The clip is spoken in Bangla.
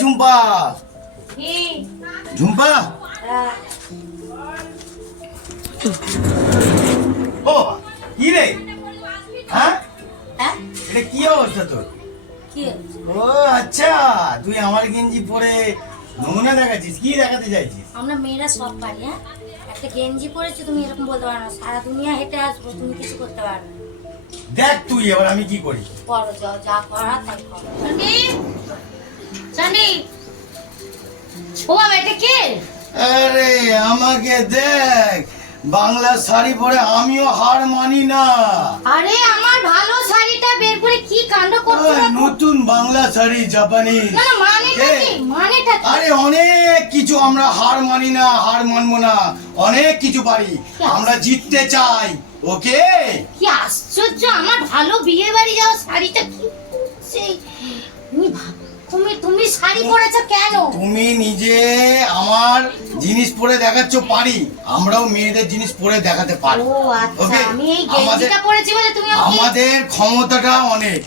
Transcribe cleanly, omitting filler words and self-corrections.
ঝুম্পা ঝুম্পা ও কি রে হ্যাঁ এটা কি অবস্থা তোর? ও আচ্ছা, তুই আমার গেঞ্জি পরে নমুনা দেখাচ্ছিস, কি দেখাতে চাইছিস? আমরা মেয়েরা সব পারি। হ্যাঁ, একটা গেঞ্জি পরেছি, তুমি এরকম বলতে পারো না। সারা দুনিয়া হেঁটে আসবো, তুমি কিছু করতে পারবে না। দেখ তুই এবার আমি কি করি। করো, যাও, যা করা তাই করো। চান্দি, চান্দি, ও বাবা, এটা কে? আরে আমাকে দেখ, বাংলা শাড়ি পরে আমিও হার মানি না। আরে আমার ভালো শাড়িটা বের করে কি কাণ্ড করছো? নতুন বাংলা শাড়ি জাপানি। না না, মানেটা কি? মানেটা কি? আরে অনেক কিছু আমরা হার মানি না, হার মানবো না, অনেক কিছু পারি, আমরা জিততে চাই। ওকে, কি আশ্চর্য, আমার ভালো বিয়ে বাড়ি যাও শাড়িটা কি সেই তুমি তুমি শাড়ি পরেছো কেন? তুমি নিজে আমার জিনিস পরে দেখাচ্ছ পারি, আমরাও মেয়েদের জিনিস পরে দেখাতে পারি। ও আচ্ছা, আমি এই গেঞ্জিটা পরেছি বলে তুমি আমাদের ক্ষমতাটা অনেক।